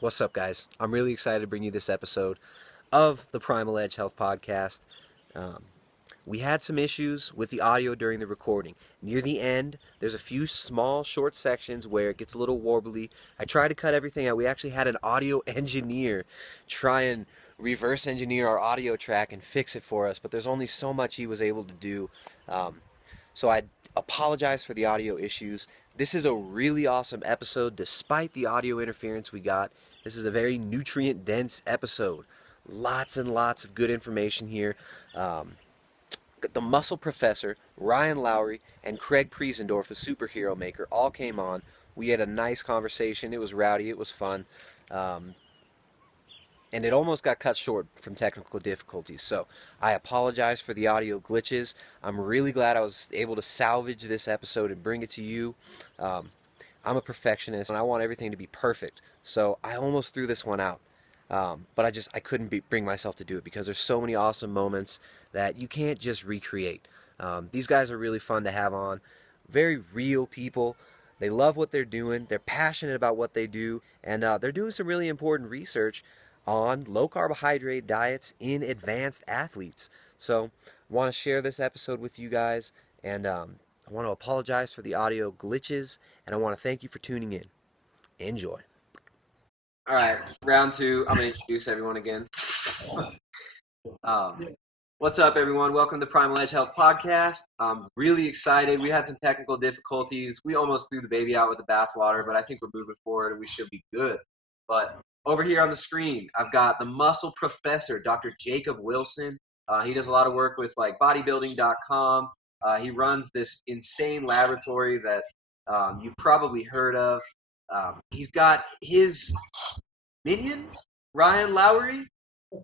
What's up, guys? I'm really excited to bring you this episode of the Primal Edge Health podcast. Um, we had some issues with the audio during the recording. Near the end, there's a few small, short sections where it gets a little warbly. I tried to cut everything out. We actually had an audio engineer try and reverse engineer our audio track and fix it for us, but there's only so much he was able to do. So I apologize for the audio issues. This is a really awesome episode despite the audio interference we got. This is a very nutrient dense episode. Lots and lots of good information here. The muscle professor, Ryan Lowery, and Craig Preisendorf, the superhero maker, all came on. We had a nice conversation. It was rowdy. It was fun. And it almost got cut short from technical difficulties. So I apologize for the audio glitches. I'm really glad I was able to salvage this episode and bring it to you. I'm a perfectionist and I want everything to be perfect. So I almost threw this one out. But I couldn't bring myself to do it because there's so many awesome moments that you can't just recreate. These guys are really fun to have on. Very real people. They love what they're doing. They're passionate about what they do. And they're doing some really important research on low carbohydrate diets in advanced athletes. So I want to share this episode with you guys, and I want to apologize for the audio glitches, and I want to thank you for tuning in. Enjoy. All right, round two. I'm going to introduce everyone again. What's up, everyone? Welcome to Primal Edge Health Podcast. I'm really excited. We had some technical difficulties. We almost threw the baby out with the bathwater, but I think we're moving forward and we should be good. But over here on the screen, I've got the muscle professor, Dr. Jacob Wilson. He does a lot of work with like bodybuilding.com. He runs this insane laboratory that you've probably heard of. He's got his minion, Ryan Lowery.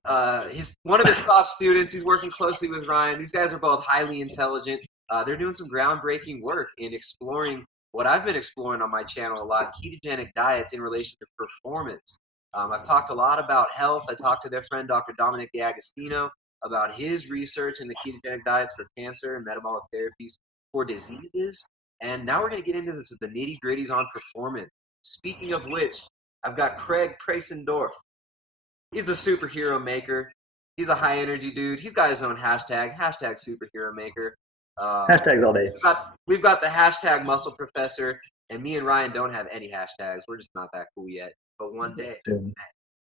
One of his top students. He's working closely with Ryan. These guys are both highly intelligent. They're doing some groundbreaking work in exploring what I've been exploring on my channel a lot, ketogenic diets in relation to performance. I've talked a lot about health. I talked to their friend, Dr. Dominic D'Agostino, about his research in the ketogenic diets for cancer and metabolic therapies for diseases. And now we're going to get into the nitty-gritties on performance. Speaking of which, I've got Craig Preisendorf. He's the superhero maker. He's a high-energy dude. He's got his own hashtag superhero maker. Hashtags all day. We've got the hashtag muscle professor, and me and Ryan don't have any hashtags. We're just not that cool yet. But one day.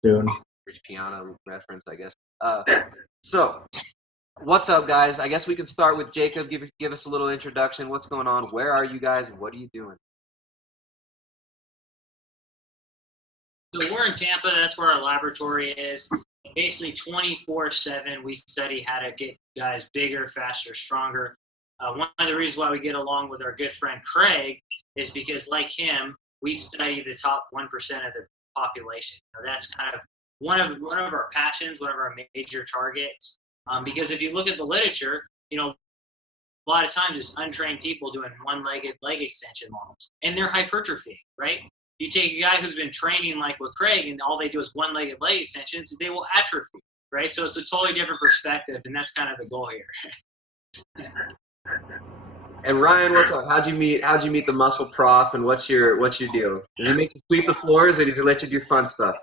Soon. Rich piano reference, I guess. So, what's up, guys? I guess we can start with Jacob. Give us a little introduction. What's going on? Where are you guys? And what are you doing? So we're in Tampa. That's where our laboratory is. Basically, 24/7, we study how to get guys bigger, faster, stronger. One of the reasons why we get along with our good friend Craig is because, like him, we study the top 1% of the population. That's kind of one of our passions, one of our major targets. Because if you look at the literature, a lot of times it's untrained people doing one-legged leg extension models, and they're hypertrophy, right? You take a guy who's been training like with Craig, and all they do is one-legged leg extensions, they will atrophy, right? So it's a totally different perspective, and that's kind of the goal here. And Ryan, what's up? How'd you meet the muscle prof, and what's your deal? Does he make you sweep the floors, or does he let you do fun stuff?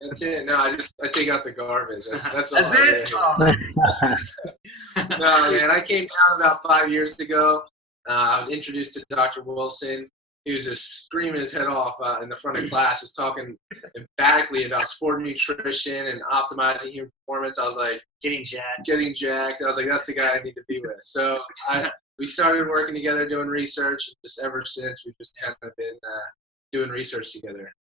That's it. No, I take out the garbage. That's all. That's it. No, man. I came down about 5 years ago. I was introduced to Dr. Wilson. He was just screaming his head off in the front of class, just talking emphatically about sport nutrition and optimizing human performance. I was like, getting jacked. I was like, that's the guy I need to be with. So we started working together, doing research, and just ever since we've just kind of been doing research together.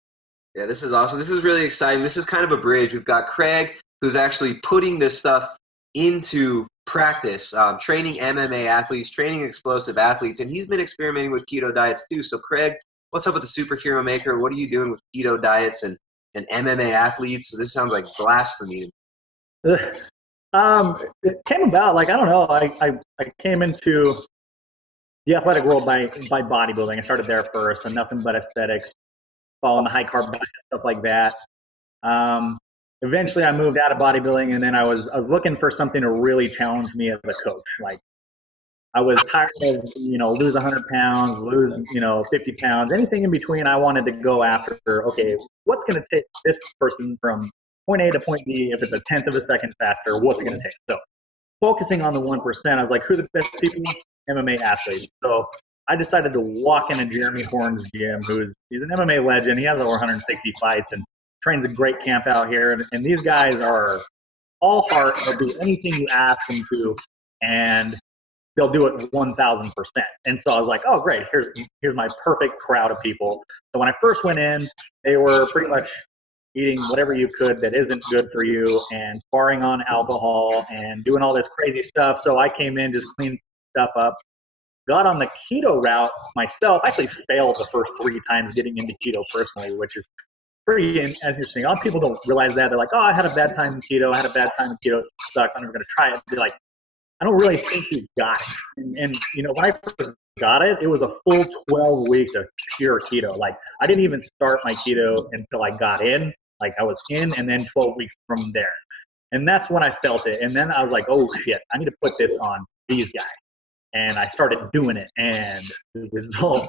Yeah, this is awesome. This is really exciting. This is kind of a bridge. We've got Craig, who's actually putting this stuff into practice, training MMA athletes, training explosive athletes, and he's been experimenting with keto diets too. So Craig, what's up with the superhero maker? What are you doing with keto diets and MMA athletes? This sounds like blasphemy. It came about, I don't know, I came into the athletic world by bodybuilding. I started there first, and nothing but aesthetics, following the high carb diet, stuff like that. Eventually I moved out of bodybuilding, and then I was looking for something to really challenge me as a coach. I was tired of, lose 100 pounds, lose, 50 pounds, anything in between. I wanted to go after, okay, what's going to take this person from point A to point B? If it's a tenth of a second faster, what's it going to take? So focusing on the 1%, I was like, who are the best people? MMA athletes. So I decided to walk into Jeremy Horn's gym, he's an MMA legend. He has over 160 fights and trains a great camp out here. And these guys are all heart. They'll do anything you ask them to, and they'll do it 1,000%. And so I was like, oh, great. Here's my perfect crowd of people. So when I first went in, they were pretty much eating whatever you could that isn't good for you and sparring on alcohol and doing all this crazy stuff. So I came in, just cleaned stuff up, got on the keto route myself. I actually failed the first 3 times getting into keto personally, which is pretty interesting. A lot of people don't realize that. They're like, oh, I had a bad time in keto. It sucked. I'm never going to try it. They're like, I don't really think you got it. And when I first got it, it was a full 12 weeks of pure keto. Like, I didn't even start my keto until I got in. Like, I was in, and then 12 weeks from there. And that's when I felt it. And then I was like, oh, shit, I need to put this on these guys. And I started doing it. And the result,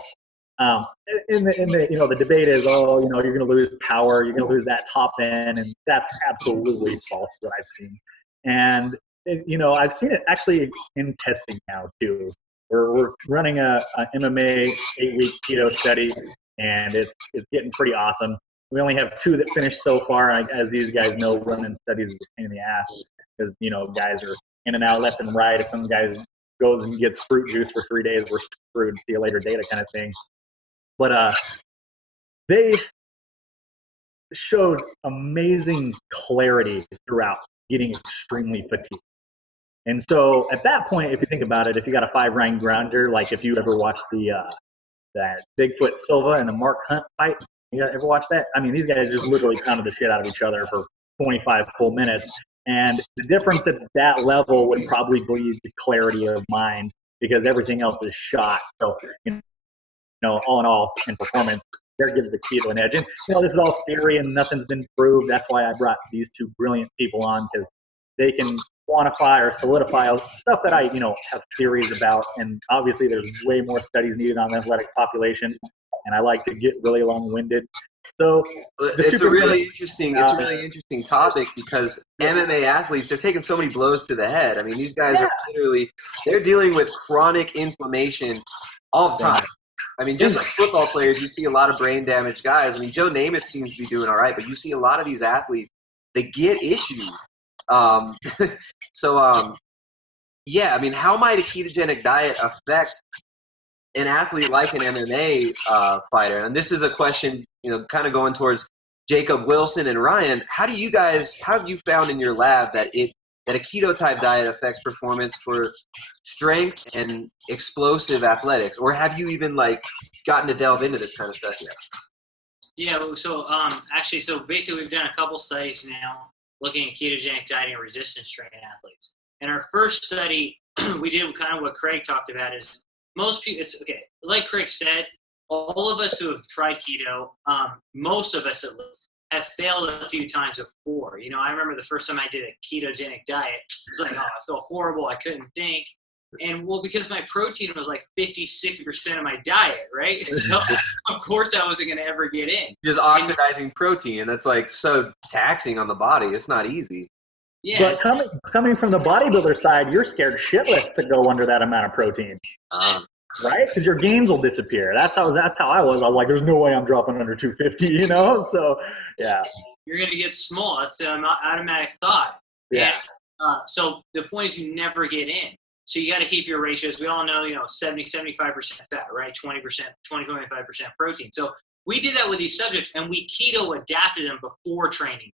the debate is, oh, you're going to lose power. You're going to lose that top end. And that's absolutely false, what I've seen. And I've seen it actually in testing now too. We're running a MMA 8-week keto study, and it's getting pretty awesome. We only have 2 that finished so far. As these guys know, running studies is a pain in the ass because guys are in and out left and right. If some guy goes and gets fruit juice for 3 days, we're screwed. See you later, data kind of thing. But they showed amazing clarity throughout getting extremely fatigued. And so at that point, if you think about it, if you got a 5-round grounder, like if you ever watched that Bigfoot Silva and the Mark Hunt fight, you ever watch that? I mean, these guys just literally pounded the shit out of each other for 25 full minutes. And the difference at that level would probably be the clarity of mind because everything else is shot. So, all in all, in performance, there gives the keto an edge. And, this is all theory and nothing's been proved. That's why I brought these 2 brilliant people on, because they can quantify or solidify stuff that I, have theories about. And obviously there's way more studies needed on the athletic population. And I like to get really long-winded. So it's a really interesting topic because MMA athletes, they're taking so many blows to the head. I mean, these guys are they're dealing with chronic inflammation all the time. I mean, just like football players, you see a lot of brain damaged guys. I mean, Joe Namath seems to be doing all right, but you see a lot of these athletes, they get issues. Yeah, I mean, how might a ketogenic diet affect an athlete like an MMA fighter? And this is a question, kind of going towards Jacob, Wilson, and Ryan. How have you found in your lab that a keto type diet affects performance for strength and explosive athletics? Or have you even gotten to delve into this kind of stuff yet? Yeah, so so basically we've done a couple studies now looking at ketogenic diet and resistance training athletes. In our first study, we did kind of what Craig talked about is most people, it's okay. Like Craig said, all of us who have tried keto, most of us at least, have failed a few times before. I remember the first time I did a ketogenic diet, it's like, oh, I felt horrible. I couldn't think. And because my protein was 50-60% of my diet, right? So of course I wasn't going to ever get in. Just oxidizing protein, and that's so taxing on the body. It's not easy. Yeah. But coming from the bodybuilder side, you're scared shitless to go under that amount of protein, right? Because your gains will disappear. That's how I was. I was like, there's no way I'm dropping under 250, So yeah, you're going to get small. That's the automatic thought. Yeah. So the point is you never get in. So you got to keep your ratios. We all know, 70-75% fat, right? 20-25% protein. So we did that with these subjects, and we keto adapted them before training.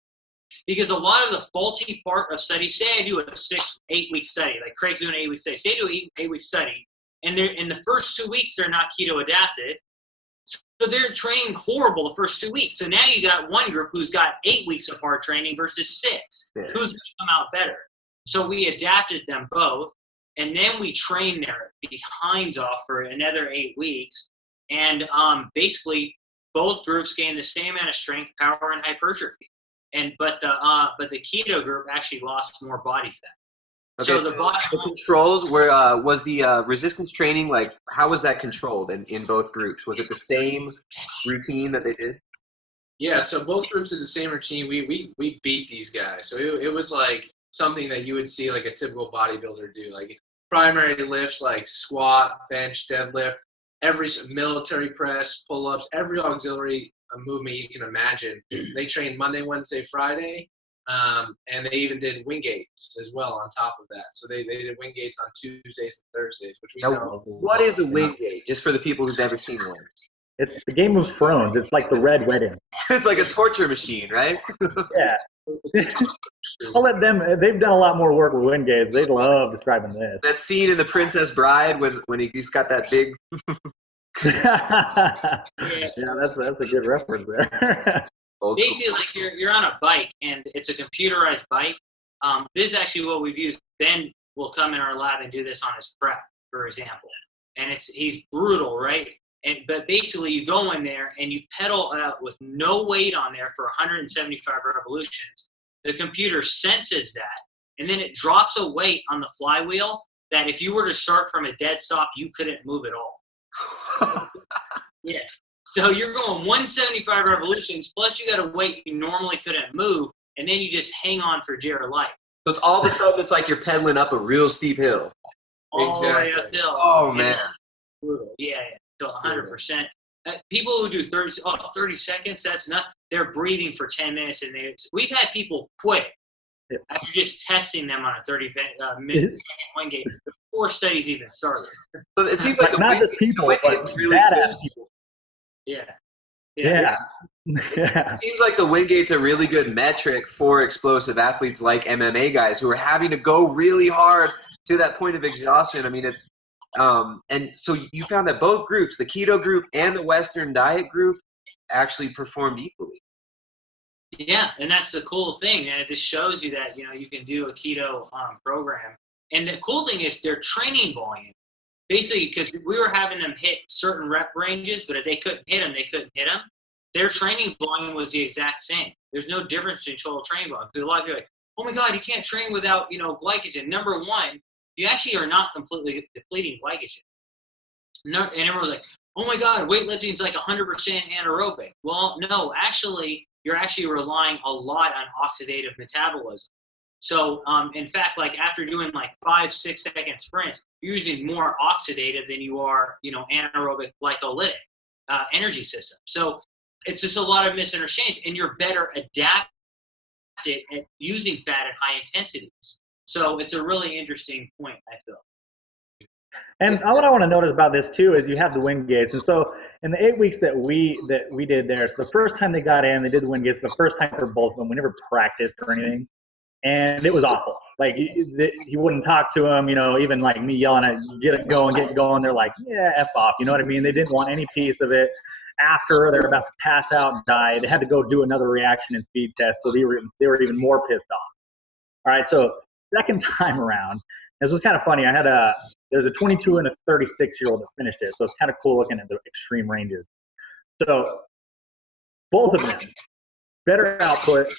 Because a lot of the faulty part of studies, say I do a 6-8 week study, like Craig's doing an 8 week study. Say I do an 8 week study, and they're in the first 2 weeks they're not keto adapted, so they're training horrible the first 2 weeks. So now you got one group who's got 8 weeks of hard training versus 6. Yeah. Who's going to come out better? So we adapted them both, and then we trained their behinds off for another 8 weeks, and basically both groups gained the same amount of strength, power, and hypertrophy. But the keto group actually lost more body fat. Okay, So the bottom the controls were was the resistance training, like how was that controlled in both groups? Was it the same routine that they did? Yeah, so both groups did the same routine. We beat these guys. So it was like something that you would see like a typical bodybuilder do. Like primary lifts like squat, bench, deadlift, every military press, pull-ups, every auxiliary movement you can imagine. They trained Monday, Wednesday, Friday, and they even did wing gates as well on top of that. So they did wing gates on Tuesdays and Thursdays, which we Now, know. what is a wing gate? Just for the people who've never seen one. It's the Game of Thrones. It's like the Red Wedding. It's like a torture machine, right? Yeah. I'll let them. They've done a lot more work with Wingate. They love describing this. That scene in The Princess Bride when he's got that big. Yeah, that's a good reference there. basically, like you're on a bike and it's a computerized bike. This is actually what we've used. Ben will come in our lab and do this on his prep, for example, and he's brutal, right? But basically, you go in there and you pedal out with no weight on there for 175 revolutions. The computer senses that, and then it drops a weight on the flywheel that if you were to start from a dead stop, you couldn't move at all. Yeah. So you're going 175 revolutions, plus you got a weight you normally couldn't move, and then you just hang on for dear life. So it's all of a sudden it's like you're pedaling up a real steep hill. All the way Exactly. uphill. Oh, man. Brutal. Yeah. So 100%. People who do 30 seconds, that's not. They're breathing for 10 minutes, and we've had people quit after just testing them on a 30-minute wing gate before studies even started. So it seems like Not just people, but badass people. Yeah. Yeah. It seems like the wing gate's a really good metric for explosive athletes like MMA guys who are having to go really hard to that point of exhaustion. I mean, it's and so you found that both groups, the keto group and the Western diet group, actually performed equally. Yeah, and that's the cool thing, and it just shows you that you can do a keto program. And the cool thing is their training volume, basically, because we were having them hit certain rep ranges, but if they couldn't hit them. Their training volume was the exact same. There's no difference in total training volume. Because a lot of people are like, oh my God, you can't train without glycogen. Number one, you actually are not completely depleting glycogen. No, and everyone's like, oh my God, weightlifting is like 100% anaerobic. Well, no, actually, you're actually relying a lot on oxidative metabolism. So, in fact, like after doing like 5-6 second sprints, you're using more oxidative than you are, anaerobic glycolytic energy system. So it's just a lot of misunderstandings, and you're better adapted at using fat at high intensities. So it's a really interesting point, I feel. And what I want to notice about this too is you have the wing gates, and so in the 8 weeks that we did there, so the first time they got in, they did the wing gates. The first time for both of them, we never practiced or anything, and it was awful. Like you wouldn't talk to them, even like me yelling at get it going. They're like, yeah, F off. You know what I mean? They didn't want any piece of it. After they're about to pass out and die, they had to go do another reaction and speed test, so they were even more pissed off. All right, so second time around, this was kind of funny. There's a 22 and a 36-year-old that finished it, so it's kind of cool looking at the extreme ranges. So both of them, better output,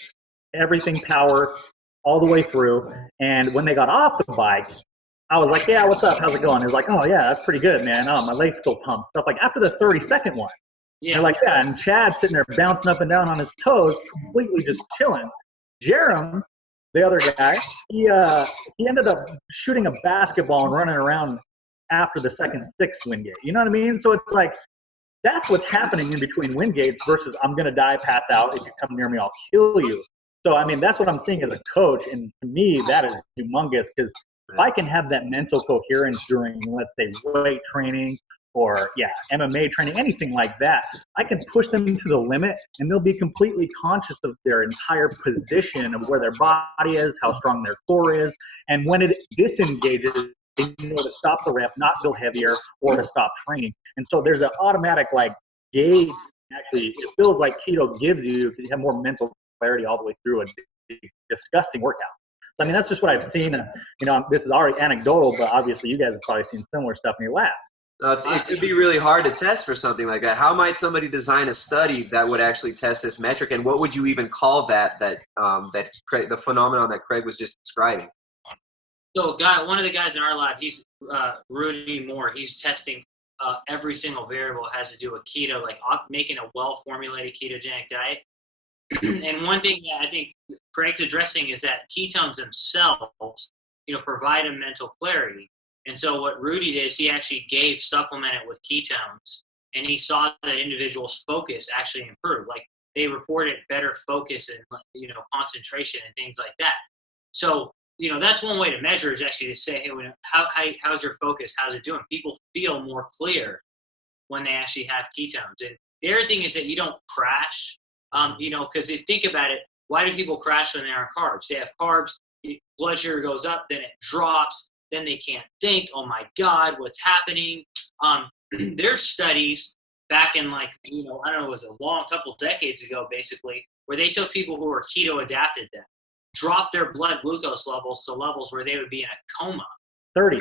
everything power all the way through. And when they got off the bike, I was like, yeah, what's up? How's it going? He was like, oh, yeah, that's pretty good, man. Oh, my leg's still pumped. Stuff like after the 30-second one. Yeah. They're like, yeah, and Chad's sitting there bouncing up and down on his toes, completely just chilling. Jerem, the other guy, he ended up shooting a basketball and running around after the second 6 wing gate. You know what I mean? So it's like, that's what's happening in between wing gates versus I'm going to die, pass out. If you come near me, I'll kill you. So, I mean, that's what I'm seeing as a coach. And to me, that is humongous because if I can have that mental coherence during, let's say, weight training or, MMA training, anything like that, I can push them to the limit and they'll be completely conscious of their entire position of where their body is, how strong their core is. And when it disengages, they know to stop the rep, not go heavier, or to stop training. And so there's an automatic gauge. Actually, it feels like keto gives you because you have more mental clarity all the way through a disgusting workout. So, I mean, that's just what I've seen. This is already anecdotal, but obviously you guys have probably seen similar stuff in your lab. It could be really hard to test for something like that. How might somebody design a study that would actually test this metric, and what would you even call the phenomenon that Craig was just describing? So one of the guys in our lab, he's Rudy Moore. He's testing every single variable has to do with keto, like making a well-formulated ketogenic diet. And one thing that I think Craig's addressing is that ketones themselves, provide a mental clarity. And so what Rudy did is he actually supplemented with ketones, and he saw that individuals' focus actually improved. Like they reported better focus and concentration and things like that. So that's one way to measure is actually to say, hey, how's your focus? How's it doing? People feel more clear when they actually have ketones. And the other thing is that you don't crash, because you think about it, why do people crash when they're on carbs? They have carbs, blood sugar goes up, then it drops, then they can't think, oh my God, what's happening? There's studies back in I don't know, it was a couple decades ago, basically, where they took people who were keto adapted then, dropped their blood glucose levels to levels where they would be in a coma. 30.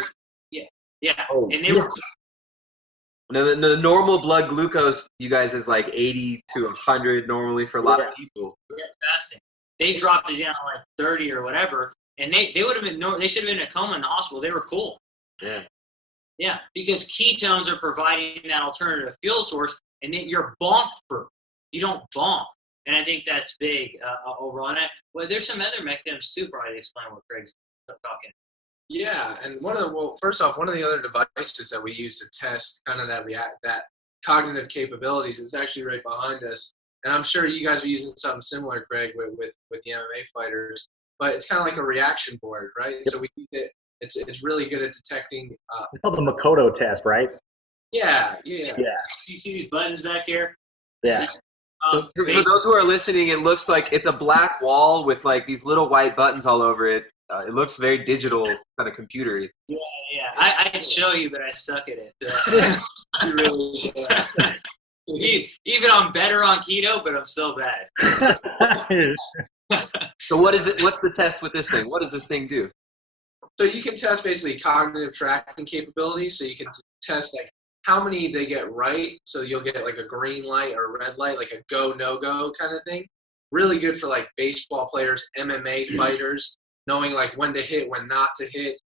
Yeah. Oh, and they were. No, the normal blood glucose, you guys, is like 80 to 100 normally for a lot of people. Yeah, fasting. They dropped it down to like 30 or whatever, and they would have been they should have been in a coma in the hospital. They were cool. Yeah. Yeah, because ketones are providing that alternative fuel source, and then you're bonk proof. You don't bonk. And I think that's big overall. And there's some other mechanisms too, probably to explain what Craig's talking. Yeah, and first off, one of the other devices that we use to test kind of that cognitive capabilities is actually right behind us. And I'm sure you guys are using something similar, Craig, with the MMA fighters. But it's kind of like a reaction board, right? Yep. So we use it. It's really good at detecting. It's called the Makoto test, right? Yeah. You see these buttons back here? Yeah. So for those who are listening, it looks like it's a black wall with like these little white buttons all over it. It looks very digital, kind of computery. Yeah. I'd show you, but I suck at it. Even I'm better on keto, but I'm still bad. So what is it? What's the test with this thing? What does this thing do? So you can test basically cognitive tracking capabilities. So you can test like how many they get right. So you'll get like a green light or a red light, like a go, no go kind of thing. Really good for like baseball players, MMA fighters, knowing like when to hit, when not to hit.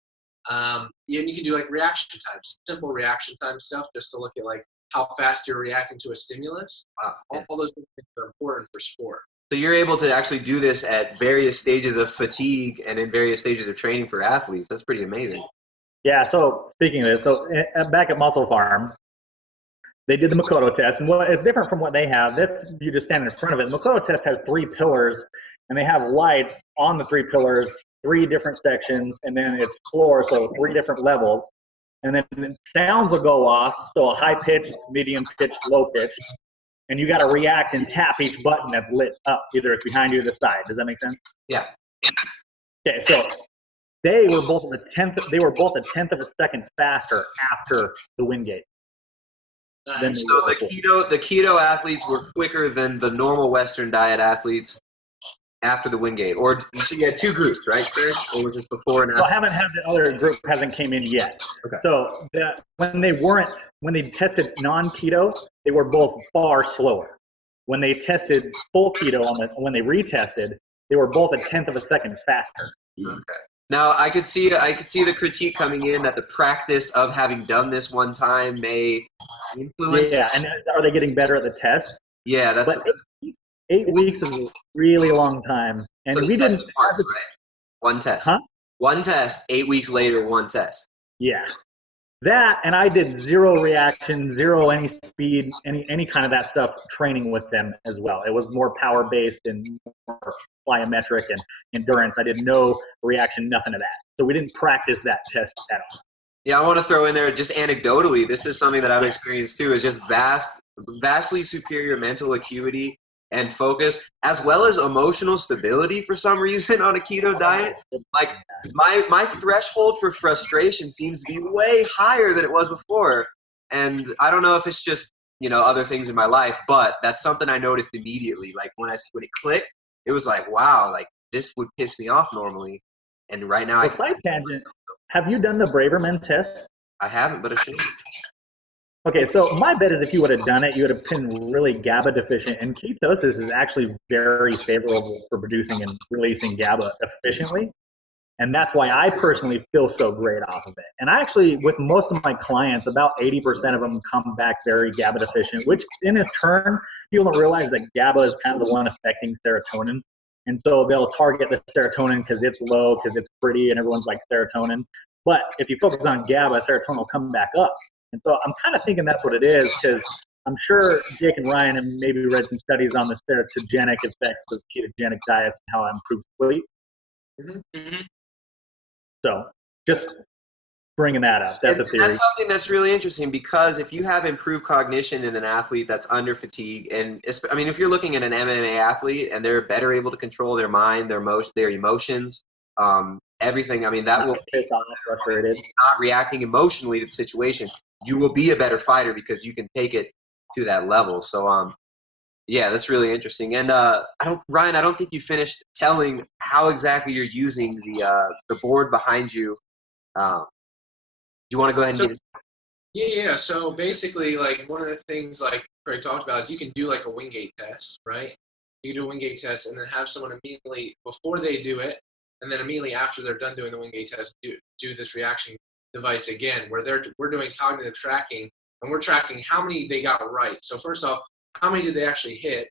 And you can do like reaction times, simple reaction time stuff, just to look at like how fast you're reacting to a stimulus. All those things are important for sport. So you're able to actually do this at various stages of fatigue and in various stages of training for athletes. That's pretty amazing. Yeah, so speaking of this, back at Muscle Farm, they did the Makoto test. And it's different from what they have. This, you just stand in front of it. The Makoto test has 3 pillars, and they have lights on the 3 pillars, 3 different sections, and then it's floor, so 3 different levels. And then sounds will go off, so a high pitch, medium pitch, low pitch. And you got to react and tap each button that's lit up. Either it's behind you or the side. Does that make sense? Yeah. Okay, so they were both a tenth of a second faster after the wind gate. So the keto athletes were quicker than the normal Western diet athletes after the wind gate. Or so you had 2 groups, right, Chris? Or was this before and after? So I haven't had the other group hasn't came in yet. Okay. So when they tested non-keto, they were both far slower. When they tested full keto when they retested, they were both a tenth of a second faster. Okay. Now I could see the critique coming in that the practice of having done this one time may influence. Yeah, and are they getting better at the test? Yeah, that's 8 weeks is a really long time, and so we didn't. Parts, right? One test. Huh? One test. 8 weeks later, one test. Yeah, that, and I did 0 reaction, 0 any speed, any kind of that stuff training with them as well. It was more power based and more plyometric and endurance. I did no reaction, nothing of that. So we didn't practice that test at all. Yeah, I want to throw in there just anecdotally. This is something that I've experienced too. Is just vastly superior mental acuity and focus, as well as emotional stability for some reason on a keto diet. Like my threshold for frustration seems to be way higher than it was before. And I don't know if it's just, other things in my life, but that's something I noticed immediately. Like when it clicked, it was like, wow, like this would piss me off normally. And right now I can tangent. Have you done the Braverman test? I haven't, but I should. Okay, so my bet is if you would have done it, you would have been really GABA deficient. And ketosis is actually very favorable for producing and releasing GABA efficiently. And that's why I personally feel so great off of it. And actually, with most of my clients, about 80% of them come back very GABA deficient, which in its turn, people don't realize that GABA is kind of the one affecting serotonin. And so they'll target the serotonin because it's low, because it's pretty, and everyone's like serotonin. But if you focus on GABA, serotonin will come back up. And so I'm kind of thinking that's what it is, because I'm sure Jake and Ryan have maybe read some studies on the serotogenic effects of ketogenic diets and how it improves sleep. Mm-hmm. So just bringing that up. That's a theory. That's something that's really interesting, because if you have improved cognition in an athlete that's under fatigue, and I mean, if you're looking at an MMA athlete and they're better able to control their mind, their emotions, everything, I mean, that will be frustrated, not reacting emotionally to the situation. You will be a better fighter because you can take it to that level. So, yeah, that's really interesting. And Ryan, I don't think you finished telling how exactly you're using the board behind you. Do you want to go ahead and get it? Yeah. So basically, like, one of the things like Craig talked about is you can do like a Wingate test, right? You can do a Wingate test and then have someone immediately before they do it, and then immediately after they're done doing the Wingate test, do this reaction device again, where we're doing cognitive tracking, and we're tracking how many they got right. So first off, how many did they actually hit?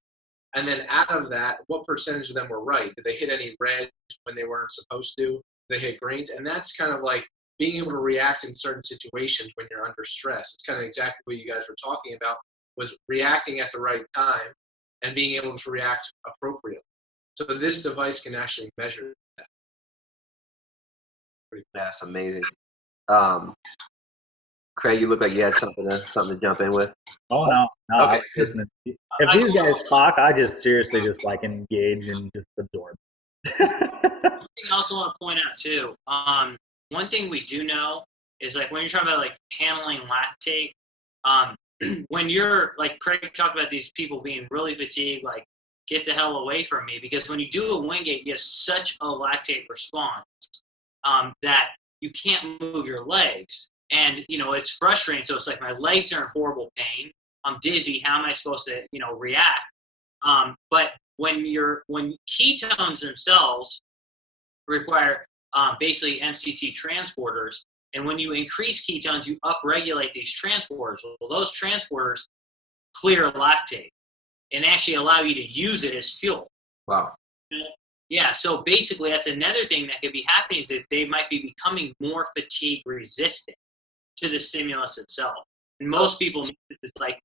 And then out of that, what percentage of them were right? Did they hit any red when they weren't supposed to? Did they hit greens? And that's kind of like being able to react in certain situations when you're under stress. It's kind of exactly what you guys were talking about, was reacting at the right time and being able to react appropriately. So this device can actually measure that. That's amazing. Craig, you look like you had something to jump in with. Oh, no. Okay. If these guys talk, I just seriously just like engage and just absorb. One thing I also want to point out too, one thing we do know is, like, when you're talking about like handling lactate, when you're like Craig talked about these people being really fatigued, like, get the hell away from me, because when you do a Wingate, you have such a lactate response that you can't move your legs. And, it's frustrating. So it's like my legs are in horrible pain. I'm dizzy. How am I supposed to, react? But when ketones themselves require basically MCT transporters, and when you increase ketones, you upregulate these transporters. Well, those transporters clear lactate and actually allow you to use it as fuel. Wow. Yeah, so basically that's another thing that could be happening, is that they might be becoming more fatigue resistant to the stimulus itself. And most people, it's like,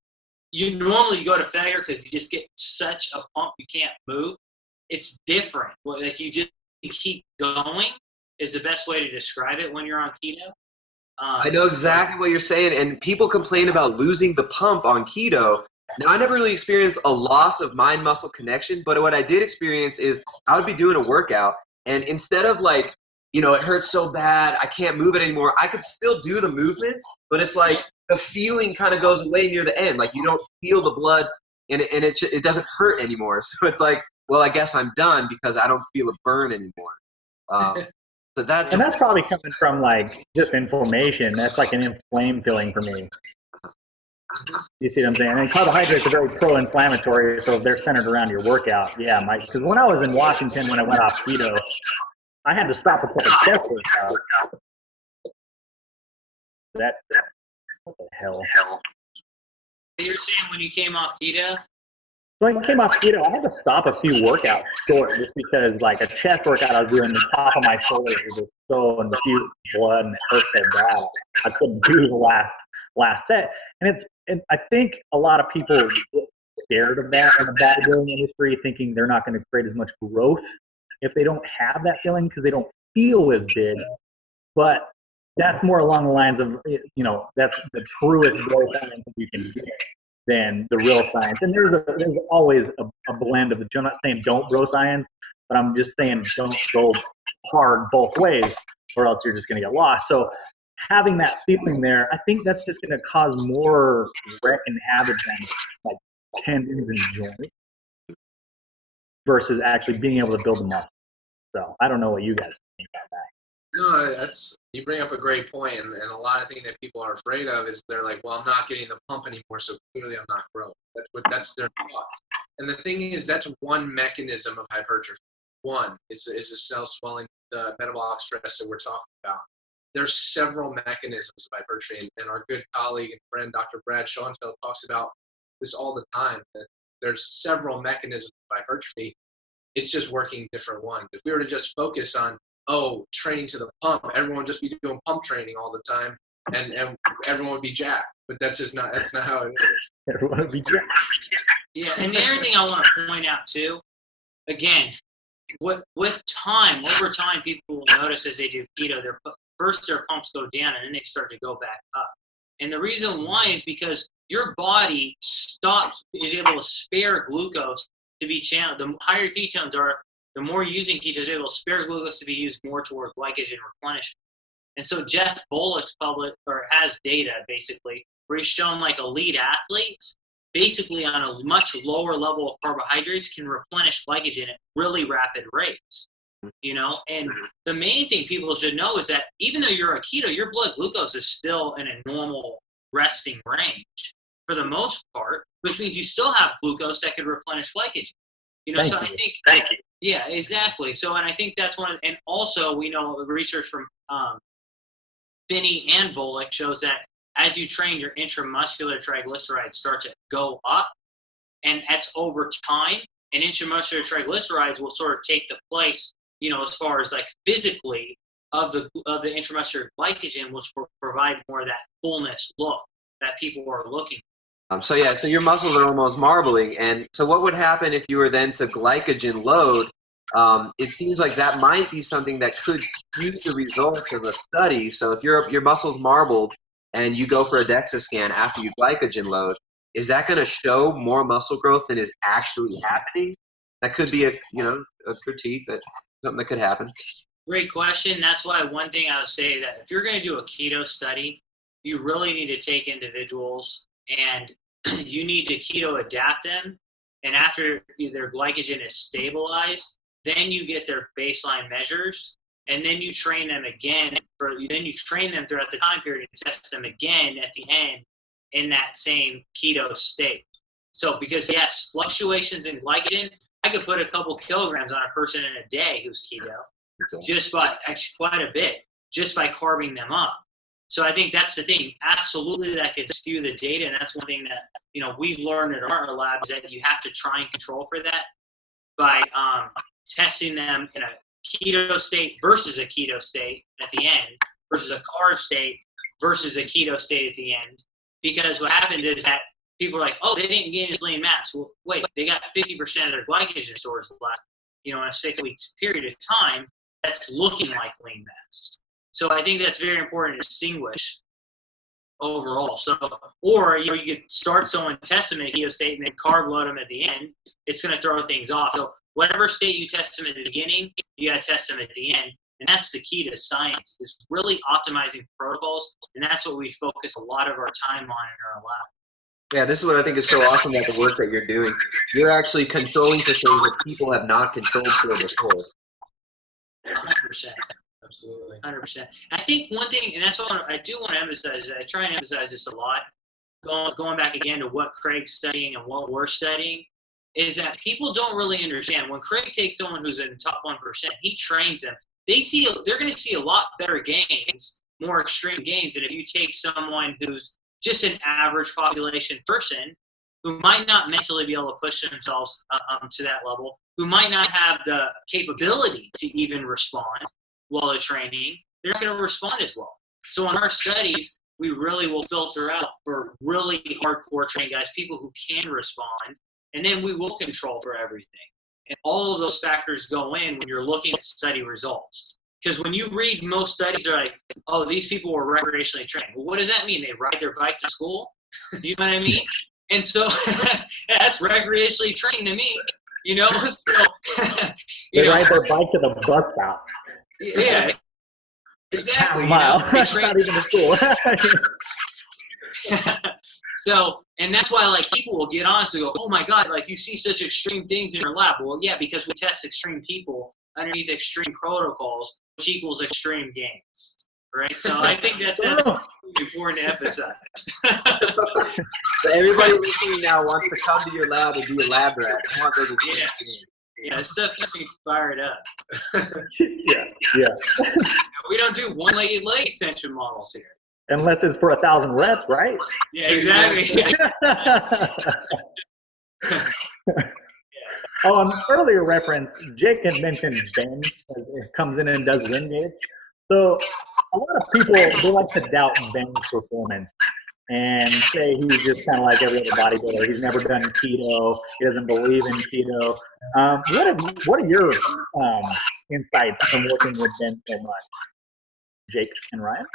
you normally go to failure because you just get such a pump you can't move. It's different. Like, you just keep going is the best way to describe it when you're on keto. I know exactly what you're saying, and people complain about losing the pump on keto. Now, I never really experienced a loss of mind-muscle connection, but what I did experience is I would be doing a workout, and instead of like, it hurts so bad, I can't move it anymore, I could still do the movements, but it's like the feeling kind of goes away near the end. Like, you don't feel the blood, and it doesn't hurt anymore. So it's like, well, I guess I'm done because I don't feel a burn anymore. So that's probably coming from like just inflammation. That's like an inflamed feeling for me. You see what I'm saying? And carbohydrates are very pro-inflammatory, so if they're centered around your workout, yeah, because when I was in Washington, when I went off keto, I had to stop and take a chest workout. What the hell? You're saying when you came off keto? So I came off keto, I had to stop a few workouts short just because, like, a chest workout I was doing, the top of my shoulders was just so infused with blood and it hurt so bad. I couldn't do the last set. And I think a lot of people get scared of that in the bodybuilding industry, thinking they're not going to create as much growth if they don't have that feeling because they don't feel as big. But that's more along the lines of, that's the truest growth science you can get than the real science. And there's always a blend of the, I'm not saying don't bro science, but I'm just saying don't go hard both ways or else you're just going to get lost. So having that feeling there, I think that's just going to cause more wreck and havoc than like tendons and joints versus actually being able to build the muscle. So I don't know what you guys think about that. No, you bring up a great point, and a lot of things that people are afraid of is they're like, well, I'm not getting the pump anymore, so clearly I'm not growing. That's their thought. And the thing is, that's one mechanism of hypertrophy. One is the cell swelling the metabolic stress that we're talking about. There's several mechanisms of hypertrophy, and our good colleague and friend, Dr. Brad Schoenfeld, talks about this all the time, that there's several mechanisms of hypertrophy. It's just working different ones. If we were to just focus on, training to the pump, everyone would just be doing pump training all the time, and everyone would be jacked. But that's not how it is. Everyone would be jacked. Yeah, and the other thing I want to point out too, again, with time, over time, people will notice as they do keto, their pumps go down and then they start to go back up. And the reason why is because your body is able to spare glucose to be channeled. The higher ketones are, the more using ketones are able to spare glucose to be used more toward glycogen replenishment. And so Jeff Bullock's has data basically where he's shown like elite athletes basically on a much lower level of carbohydrates can replenish glycogen at really rapid rates. And the main thing people should know is that even though you're a keto, your blood glucose is still in a normal resting range for the most part, which means you still have glucose that could replenish glycogen. Thank you. Yeah, exactly. So, and I think that's and also we know the research from Finney and Volek shows that as you train, your intramuscular triglycerides start to go up, and that's over time. And intramuscular triglycerides will sort of take the place, as far as like physically of the intramuscular glycogen, which will provide more of that fullness look that people are looking for. So your muscles are almost marbling. And so what would happen if you were then to glycogen load? It seems like that might be something that could skew the results of a study. So if your muscles marbled and you go for a DEXA scan after you glycogen load, is that going to show more muscle growth than is actually happening? That could be a critique, that something that could happen. Great question. That's why one thing I would say that if you're going to do a keto study, you really need to take individuals and you need to keto adapt them. And after their glycogen is stabilized, then you get their baseline measures, and then you train them again. Then you train them throughout the time period and test them again at the end in that same keto state. So because yes, fluctuations in glycogen, I could put a couple kilograms on a person in a day who's keto, just by actually quite a bit, just by carving them up. So I think that's the thing. Absolutely, that could skew the data, and that's one thing that we've learned at our lab is that you have to try and control for that by testing them in a keto state versus a keto state at the end, versus a carb state versus a keto state at the end. Because what happens is that people are like, oh, they didn't gain as lean mass. Well, wait, they got 50% of their glycogen stores left, in a 6 weeks period of time. That's looking like lean mass. So I think that's very important to distinguish overall. So, or, you could start someone, test them in a keto state, and then carb load them at the end. It's going to throw things off. So whatever state you test them at the beginning, you got to test them at the end. And that's the key to science, is really optimizing protocols. And that's what we focus a lot of our time on in our lab. Yeah, this is what I think is so awesome about the work that you're doing. You're actually controlling for things that people have not controlled for before. 100%. Absolutely. 100%. I think one thing, and that's what I do want to emphasize, I try and emphasize this a lot, going back again to what Craig's studying and what we're studying, is that people don't really understand. When Craig takes someone who's in the top 1%, he trains them. They're going to see a lot better gains, more extreme gains than if you take someone who's just an average population person who might not mentally be able to push themselves to that level, who might not have the capability to even respond while they're training. They're not going to respond as well. So in our studies, we really will filter out for really hardcore training guys, people who can respond, and then we will control for everything. And all of those factors go in when you're looking at study results. Because when you read most studies, they're like, oh, these people were recreationally trained. Well, what does that mean? They ride their bike to school? You know what I mean? And so that's recreationally trained to me, So, they ride their bike to the bus stop. Yeah, exactly. Mile. That's not even a school. So, and that's why people will get on and go, oh my God, you see such extreme things in your lab. Well, yeah, because we test extreme people underneath extreme protocols, which equals extreme gains, right? So I think that's important to emphasize. So everybody listening now wants to come to your lab and be a lab rat. I want those Yeah, stuff gets me fired up. Yeah. We don't do one-legged leg extension models here. Unless it's for 1,000 reps, right? Yeah, exactly. Oh, an earlier reference, Jake had mentioned Ben comes in and does wind gates. So a lot of people, they like to doubt Ben's performance and say he's just kind of like every other bodybuilder. He's never done keto. He doesn't believe in keto. What are your insights from working with Ben so much? Jake and Ryan?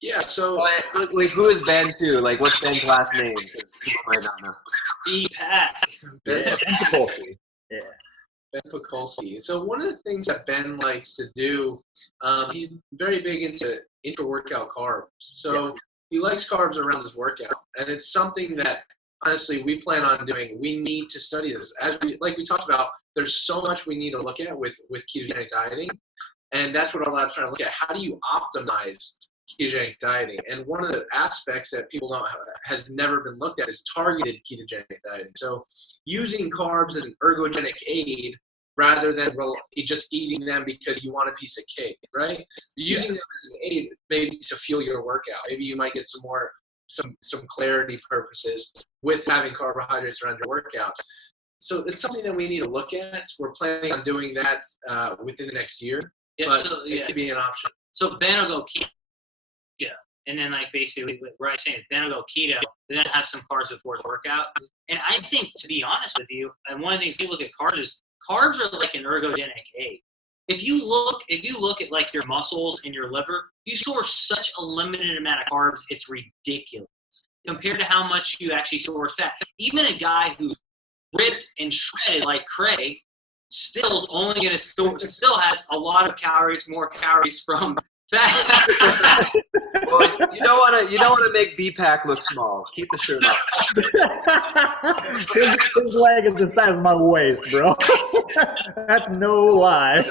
Yeah, so Wait, who is Ben too? Like, what's Ben's last name? Because people might not know. B-Pack. Ben Pekulski. Yeah. Ben Pekulski. So one of the things that Ben likes to do, he's very big into intra-workout carbs. So he likes carbs around his workout, and it's something that honestly we plan on doing. We need to study this. Like we talked about, there's so much we need to look at with ketogenic dieting, and that's what our lab's trying to look at. How do you optimize ketogenic dieting? And one of the aspects that people don't has never been looked at is targeted ketogenic dieting. So using carbs as an ergogenic aid rather than just eating them because you want a piece of cake, right? Using them as an aid maybe to fuel your workout. Maybe you might get some clarity purposes with having carbohydrates around your workout. So it's something that we need to look at. We're planning on doing that within the next year, but it could be an option. So Ben will go keto. And then, like, basically, what I'm saying is Ben will go keto, and then have some carbs before his workout. And I think, to be honest with you, and one of the things we look at carbs is carbs are like an ergogenic aid. If you look at like your muscles and your liver, you store such a limited amount of carbs, it's ridiculous compared to how much you actually store fat. Even a guy who's ripped and shredded like Craig still has a lot of calories, more calories from fat. Well, you don't want to make B-Pack look small. Keep the shirt on. His leg is the size of my waist, bro. That's no lie.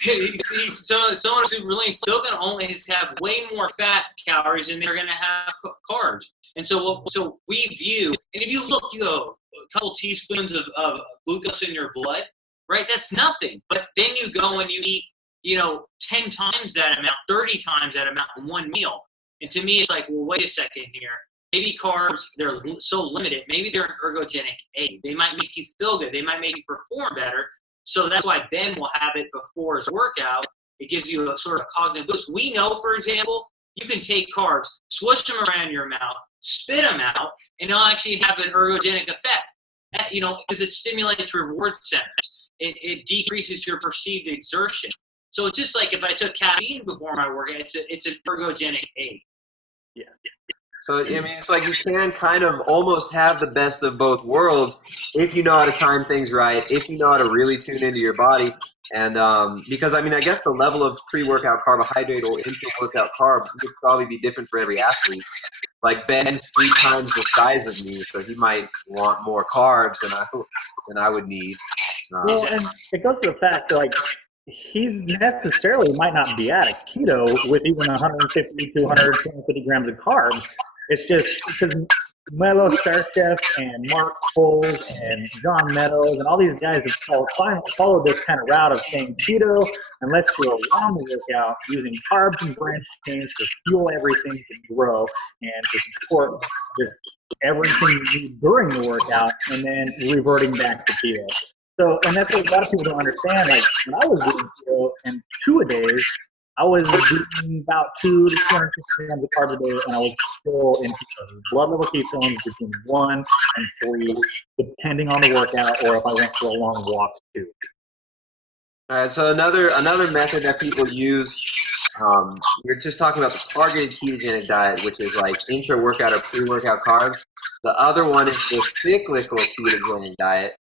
He's someone who's really still going to only have way more fat calories than they're going to have carbs. And so we view, and if you look, a couple teaspoons of glucose in your blood, right? That's nothing. But then you go and you eat, 10 times that amount, 30 times that amount in one meal. And to me, it's like, well, wait a second here. Maybe carbs, they're so limited. Maybe they're an ergogenic aid. They might make you feel good. They might make you perform better. So that's why Ben will have it before his workout. It gives you a sort of cognitive boost. We know, for example, you can take carbs, swish them around your mouth, spit them out, and they'll actually have an ergogenic effect. Because it stimulates reward centers. It decreases your perceived exertion. So it's just like if I took caffeine before my workout, it's an ergogenic aid. Yeah. So, I mean, it's like you can kind of almost have the best of both worlds if you know how to time things right, if you know how to really tune into your body. And because, I mean, I guess the level of pre-workout carbohydrate or intra-workout carb would probably be different for every athlete. Like Ben's 3 times the size of me, so he might want more carbs than I would need. Well, and it goes to the fact that, like, he necessarily might not be at a keto with even 150 to 150 grams of carbs. It's just because Melo Starchef and Mark Coles and John Meadows and all these guys have followed this kind of route of saying keto and let's go around the workout using carbs and branched chains to fuel everything to grow and to support just everything you need during the workout and then reverting back to keto. So, and that's what a lot of people don't understand. Like, when I was doing keto and 2-a-days, I was eating about 200 to 250 grams of carbs a day, and I was still in ketones. Blood level ketones between 1 and 3, depending on the workout or if I went for a long walk too. All right, so another method that people use, we're just talking about the targeted ketogenic diet, which is like intra-workout or pre-workout carbs. The other one is the cyclical ketogenic diet,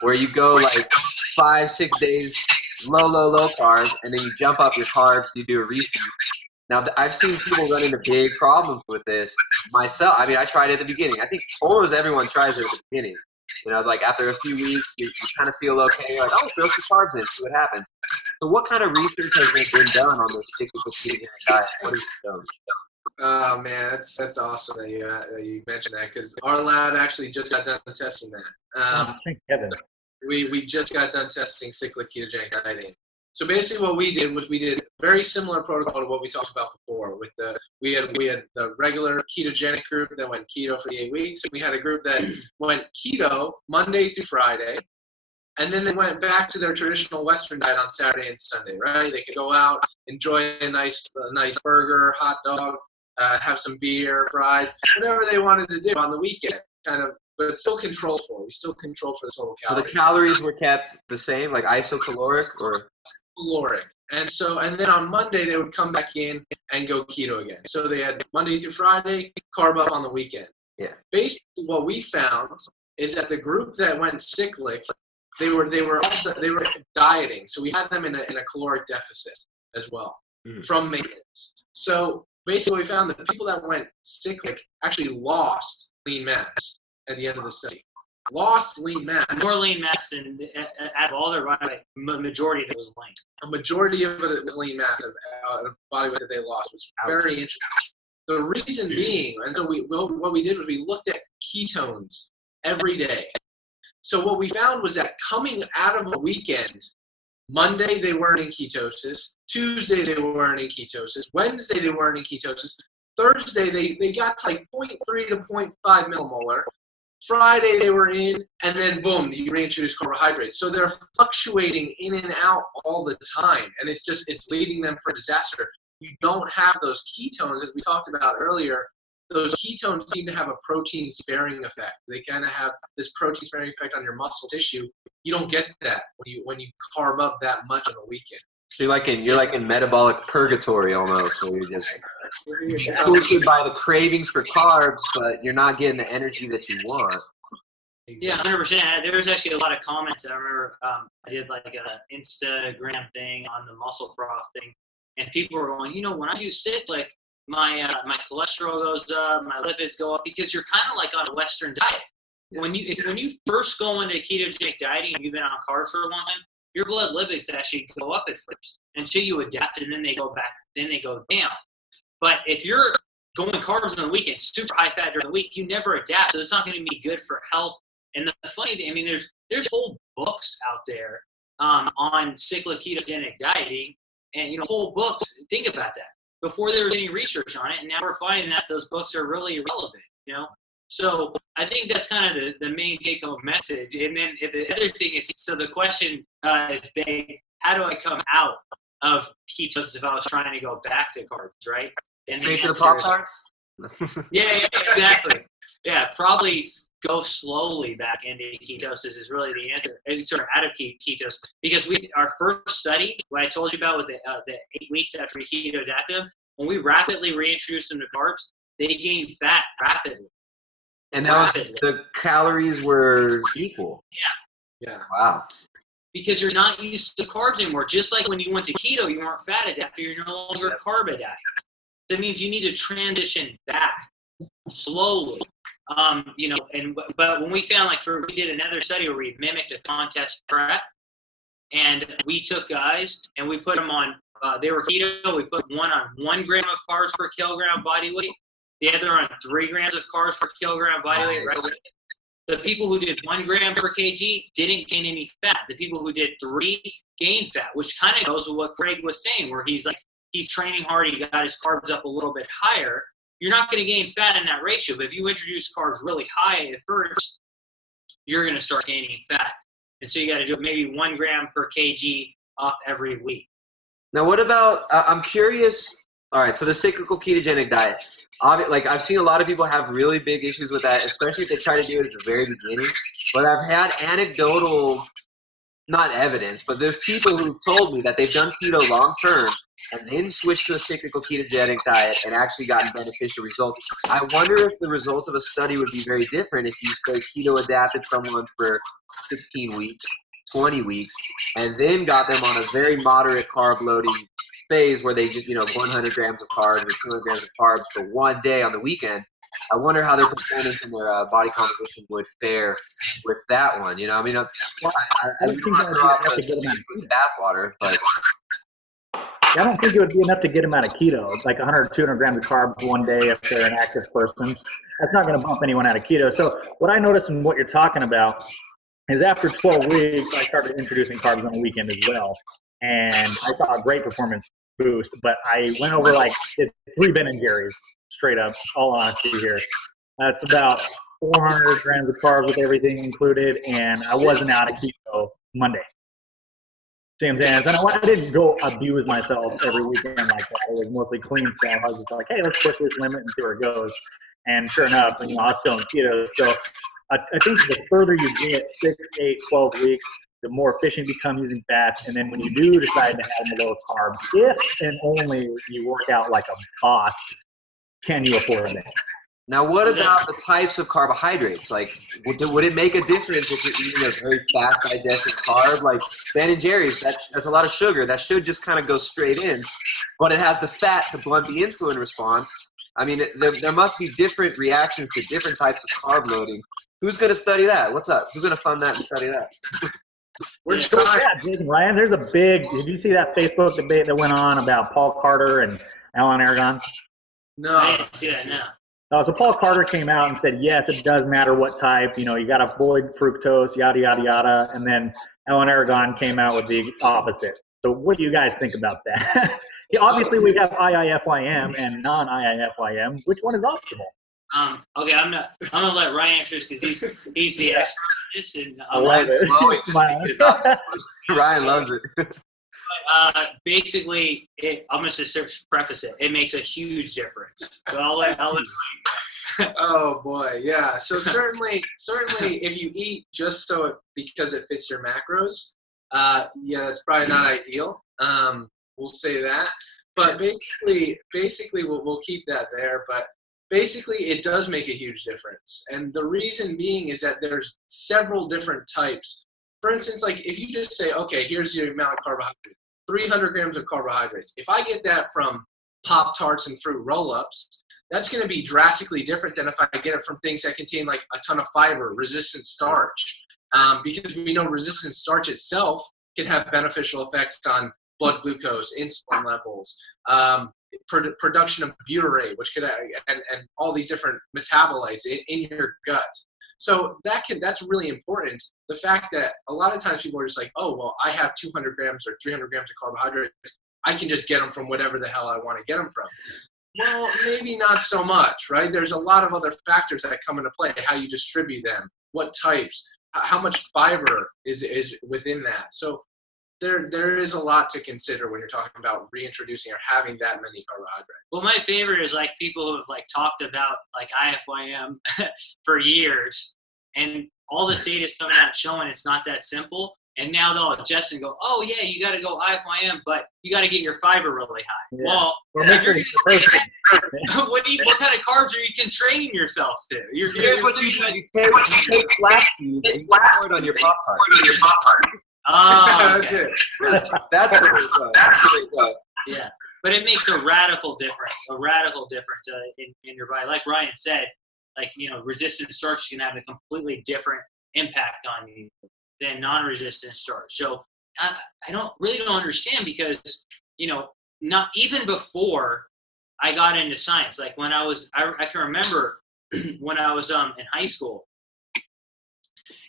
where you go like 5-6 days low carb, and then you jump up your carbs, you do a refeed. Now, I've seen people run into big problems with this. Myself, I mean, I tried it at the beginning. I think almost everyone tries it at the beginning. Like after a few weeks, you kind of feel okay. You're like, oh, throw some carbs in, see what happens. So what kind of research has been done on this cyclical ketogenic diet? What is it done? Oh man, that's awesome that you mentioned that, because our lab actually just got done testing that. Thank heaven. we just got done testing cyclic ketogenic dieting. So basically what we did was we did very similar protocol to what we talked about before. We had the regular ketogenic group that went keto for the 8 weeks. We had a group that went keto Monday through Friday, and then they went back to their traditional Western diet on Saturday and Sunday, right? They could go out, enjoy a nice burger, hot dog, have some beer, fries, whatever they wanted to do on the weekend, kind of, but still controlled for. We still controlled for the total So calories. the calories were kept the same, like isocaloric, or? Caloric. And then on Monday they would come back in and go keto again. So they had Monday through Friday, carb up on the weekend. Yeah. Basically what we found is that the group that went cyclic, they were dieting. So we had them in a caloric deficit as well from maintenance. So basically we found that the people that went cyclic actually lost lean mass at the end of the study. Lost lean mass. More lean mass than out of all their body weight, majority of it was lean. A majority of it was lean mass of body weight that they lost. Was very interesting. The reason being, and so what we did was we looked at ketones every day. So what we found was that coming out of a weekend, Monday they weren't in ketosis, Tuesday they weren't in ketosis, Wednesday they weren't in ketosis, Thursday they got to like 0.3 to 0.5 millimolar. Friday they were in, and then boom, you reintroduce carbohydrates. So they're fluctuating in and out all the time, and it's leading them for disaster. You don't have those ketones, as we talked about earlier. Those ketones seem to have a protein sparing effect. They kind of have this protein sparing effect on your muscle tissue. You don't get that when you carb up that much on a weekend. So you're like in metabolic purgatory almost. So you're just twisted by the cravings for carbs, but you're not getting the energy that you want. Yeah, 100%. There was actually a lot of comments. I remember I did like an Instagram thing on the Muscleprof thing, and people were going, when I use cyclic, my cholesterol goes up, my lipids go up, because you're kind of like on a Western diet. Yeah. When you first go into ketogenic dieting and you've been on carbs for a long time, your blood lipids actually go up at first until you adapt, and then they go back, then they go down. But if you're going carbs on the weekend, super high fat during the week, you never adapt, so it's not going to be good for health. And the funny thing, there's whole books out there on cyclic ketogenic dieting, and whole books. Think about that. Before there was any research on it, and now we're finding that those books are really irrelevant. So I think that's kind of the main take-home message. And then the other thing is, so the question is big: how do I come out of ketosis if I was trying to go back to carbs, right? And straight to the Pop-Tarts? Yeah, exactly. Yeah, probably go slowly back into ketosis is really the answer. And sort of out of ketosis, because our first study, what I told you about with the 8 weeks after we keto adapted them, when we rapidly reintroduced them to carbs, they gained fat rapidly. And the calories were equal. Yeah. Wow. Because you're not used to carbs anymore. Just like when you went to keto, you weren't fat adapted. You're no longer carb adapted. That means you need to transition back slowly. But when we found, we did another study where we mimicked a contest prep, and we took guys and we put them on, they were keto, we put one on 1 gram of carbs per kilogram body weight, the other on 3 grams of carbs per kilogram body weight, right? The people who did 1 gram per kg didn't gain any fat. The people who did 3 gained fat, which kind of goes with what Craig was saying, where he's training hard, he got his carbs up a little bit higher. You're not going to gain fat in that ratio, but if you introduce carbs really high at first, you're going to start gaining fat. And so you got to do maybe 1 gram per kg up every week. Now, what about, I'm curious, all right, so the cyclical ketogenic diet, I've seen a lot of people have really big issues with that, especially if they try to do it at the very beginning. But I've had anecdotal, not evidence, but there's people who've told me that they've done keto long term and then switched to a cyclical ketogenic diet and actually gotten beneficial results. I wonder if the results of a study would be very different if you say keto adapted someone for 16 weeks, 20 weeks, and then got them on a very moderate carb loading phase where they just, 100 grams of carbs or 200 grams of carbs for 1 day on the weekend. I wonder how their performance and their body composition would fare with that one. I don't think that would be enough to get them out of bathwater, but I don't think it would be enough to get them out of keto. Like 100, 200 grams of carbs 1 day if they're an active person. That's not going to bump anyone out of keto. So what I noticed in what you're talking about is after 12 weeks, I started introducing carbs on the weekend as well. And I saw a great performance boost, but I went over like 3 Ben and Jerry's, straight up, all honesty here. That's about 400 grams of carbs with everything included, and I wasn't out of keto Monday. See what I'm saying? And I didn't go abuse myself every weekend like that. It was mostly clean stuff. I was just like, hey, let's push this limit and see where it goes. And sure enough, I was still in keto. So I think the further you get, 6, 8, 12 weeks, the more efficient you become using fats. And then when you do decide to have the low carbs, if and only you work out like a boss, can you afford it? Now, what about the types of carbohydrates? Like, would it make a difference if you're eating a very fast digested carb? Like Ben and Jerry's, that's a lot of sugar. That should just kind of go straight in, but it has the fat to blunt the insulin response. I mean, there must be different reactions to different types of carb loading. Who's going to study that? What's up? Who's going to fund that and study that? Jason Ryan, there's a big, did you see that Facebook debate that went on about Paul Carter and Alan Aragon? No. I didn't see that, no. So Paul Carter came out and said, yes, it does matter what type. You got to avoid fructose, yada, yada, yada. And then Alan Aragon came out with the opposite. So what do you guys think about that? Obviously, we have IIFYM and non-IIFYM. Which one is optimal? Okay, I'm gonna let Ryan answer this because he's the expert on this, and Ryan loves it. Basically, I'm going to preface it. It makes a huge difference. So I'll let Oh boy, yeah. So certainly, if you eat just because it fits your macros, yeah, that's probably not ideal. We'll say that. But basically, we'll keep that there. But basically, it does make a huge difference. And the reason being is that there's several different types. For instance, like if you just say, okay, here's your amount of carbohydrates, 300 grams of carbohydrates. If I get that from Pop-Tarts and fruit roll-ups, that's going to be drastically different than if I get it from things that contain like a ton of fiber, resistant starch. Because we know resistant starch itself can have beneficial effects on blood glucose, insulin levels, production of butyrate, which could and all these different metabolites in your gut. So that's really important. The fact that a lot of times people are just like, oh, well, I have 200 grams or 300 grams of carbohydrates. I can just get them from whatever the hell I want to get them from. Well, maybe not so much, right? There's a lot of other factors that come into play, how you distribute them, what types, how much fiber is within that. So there is a lot to consider when you're talking about reintroducing or having that many carbohydrates. Well, my favorite is like people who have like talked about like IFYM for years, and all this data is coming out showing it's not that simple. And now they'll adjust and go, oh yeah, you got to go IFYM, but you got to get your fiber really high. Yeah. Well, if you're gonna say that, what kind of carbs are you constraining yourselves to? Here's what you do: you take flax seeds and you pour it on your Pop-Tart. Oh, okay. That's what it does. Yeah, but it makes a radical difference in your body. Like Ryan said, like, resistant starch can have a completely different impact on you than non-resistant starch. So I don't understand because, not even before I got into science, like when I can remember when I was in high school,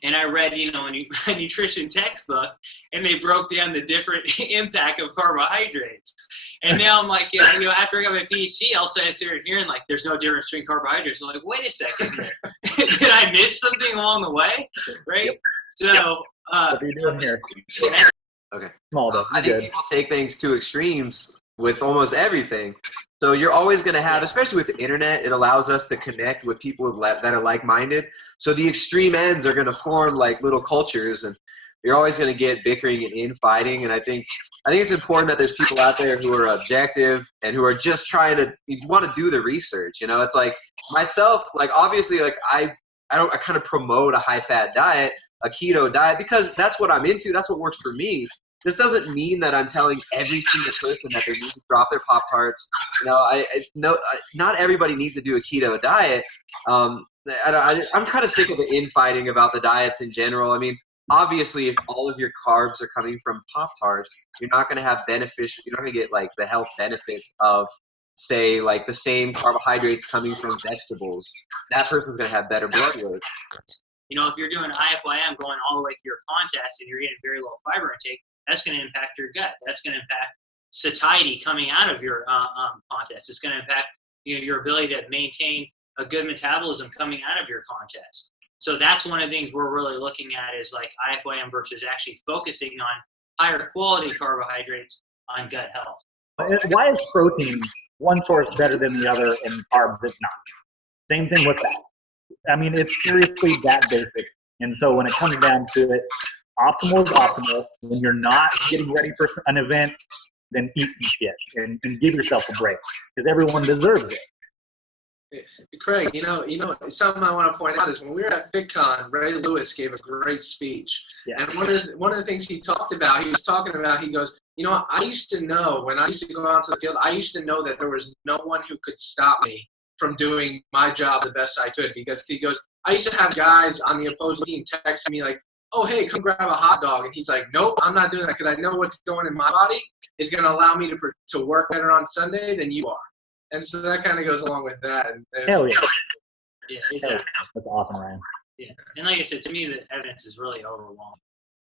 and I read, a nutrition textbook, and they broke down the different impact of carbohydrates. And now I'm like, after I got my PhD, all of a sudden I started hearing like, there's no difference between carbohydrates. I'm like, wait a second here. Did I miss something along the way? Right? So, what are you doing here? Okay. I think people take things to extremes with almost everything. So you're always going to have, especially with the internet, it allows us to connect with people that are like-minded. So the extreme ends are going to form like little cultures, and you're always going to get bickering and infighting. And I think it's important that there's people out there who are objective and who are just trying to want to do the research. It's like myself, like obviously, like I kind of promote a high-fat diet, a keto diet, because that's what I'm into. That's what works for me. This doesn't mean that I'm telling every single person that they need to drop their Pop-Tarts. Not everybody needs to do a keto diet. I'm kind of sick of the infighting about the diets in general. I mean, obviously, if all of your carbs are coming from Pop-Tarts, you're not going to have you're not going to get like the health benefits of, say, like the same carbohydrates coming from vegetables. That person's going to have better blood work. If you're doing IFYM going all the way through your contest and you're getting very low fiber intake, that's going to impact your gut. That's going to impact satiety coming out of your contest. It's going to impact your ability to maintain a good metabolism coming out of your contest. So that's one of the things we're really looking at is like IFYM versus actually focusing on higher quality carbohydrates on gut health. Why is protein one source better than the other and carbs is not? Same thing with that. I mean, it's seriously that basic. And so when it comes down to it, optimal is optimal. When you're not getting ready for an event, then eat some shit and give yourself a break because everyone deserves it. Craig, something I want to point out is when we were at FitCon, Ray Lewis gave a great speech. Yeah. And one of the things he talked about, he goes, I used to know when I used to go out to the field, I used to know that there was no one who could stop me from doing my job the best I could, because he goes, I used to have guys on the opposing team texting me like, oh, hey, come grab a hot dog. And he's like, nope, I'm not doing that because I know what's going in my body is going to allow me to work better on Sunday than you are. And so that kind of goes along with that. Hell yeah. Yeah, exactly. That's awesome, Ryan. Yeah. And like I said, to me, the evidence is really overwhelming.